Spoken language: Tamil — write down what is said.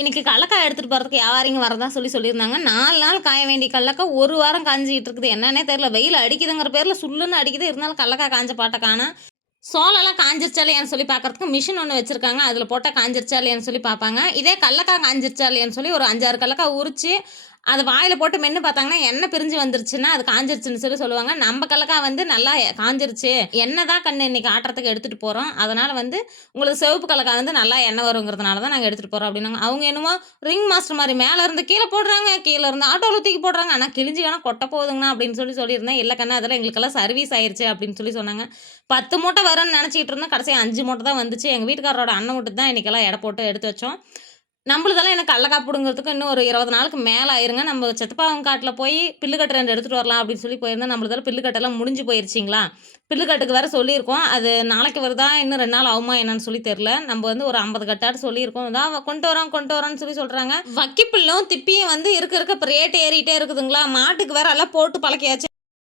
இன்னைக்கு கடலக்காய் எடுத்துட்டு போறதுக்கு வியாபாரிங்க வரதா சொல்லியிருந்தாங்க. 4 நாள் காய வேண்டிய கடலக்காய் 1 வாரம் காஞ்சிட்டு இருக்குது. என்னன்னே தெரியல. வெயில் அடிக்குதுங்கிற பேர்ல சுல்லுன்னு அடிக்குது. இருந்தாலும் கடலக்காய் காஞ்ச பாட்ட காணோம். சோளம்லாம் காஞ்சிருச்சா இல்லையான்னு சொல்லி பார்க்கறதுக்கு மிஷின் ஒண்ணு வச்சிருக்காங்க. அதில போட்டா காஞ்சிருச்சா இல்லையான்னு சொல்லி பார்ப்பாங்க. இதே கடலக்காய் காஞ்சிருச்சா இல்லையான்னு சொல்லி ஒரு 5, 6 கடலக்காய் உரிச்சு, அத வாயில போட்டு மென்னு பார்த்தாங்கன்னா, எண்ணெய் பிரிஞ்சு வந்துருச்சுன்னா, அது காஞ்சிருச்சுன்னு சொல்லி சொல்லுவாங்க. நம்ம கடலக்காய் வந்து நல்லா காஞ்சிருச்சு. எண்ணெய் தான் கண்ணு இன்னைக்கு ஆட்டுறதுக்கு எடுத்துட்டு போறோம். அதனால வந்து உங்களுக்கு சிவப்பு கடலக்காய் வந்து நல்லா எண்ணெய் வருங்கிறதுனால தான் நாங்க எடுத்துட்டு போறோம் அப்டின்னாங்க. அவங்க என்னமோ ரிங் மாஸ்டர் மாரி மேல இருந்து கீழ போடுறாங்க, கீழ இருந்து ஆட்டோல தூக்கி போடுறாங்க. ஆனா கிழிஞ்சு வேணா கொட்ட போகுதுங்கண்ணா அப்டின்னு சொல்லியிருந்தேன். இல்ல கண்ணு அதெல்லாம் எங்களுக்கெல்லாம் சர்வீஸ் ஆயிருச்சு அப்டின்னு சொன்னாங்க. 10 மூட்டை வரும்னு நெனச்சுக்கிட்டு இருந்தோம். கடைசியா 5 மூட்டை தான் வந்துச்சு. எங்க வீட்டுக்காரரோட அண்ணன் வீட்டுக்கு தான் இன்னைக்கெல்லாம் எடை போட்டு எடுத்து வச்சோம். நம்மளுதெல்லாம் எனக்கு கடலக்காய் புடுங்குறதுக்கு இன்னும் ஒரு 20 நாளுக்கு மேல ஆயிருங்க. நம்ம செத்தப்பாவன் காட்டுல போய் பில்லுக்கட்டு 2 எடுத்துட்டு வரலாம் அப்படின்னு சொல்லி போயிருந்தோம். நம்மளுதெல்லாம் பில்லுக்கட்டெல்லாம் முடிஞ்சு போயிருச்சுங்களா. பில்லுக்கட்டுக்கு வேற சொல்லியிருக்கோம். அது நாளைக்கு வருதா, இன்னும் 2 நாள் ஆகுமா என்னன்னு சொல்லி தெரியல. நம்ம வந்து ஒரு 50 கட்டாட்டு சொல்லியிருக்கோம். இதான் கொண்டு வரோன்னு சொல்லி சொல்றாங்க. வக்கிப்புல்லும், திப்பியும் வந்து இருக்க இருக்க இப்ப ரேட் ஏறிட்டே இருக்குதுங்களா. மாட்டுக்கு வேற எல்லாம் போட்டு பழக்கியாச்சு.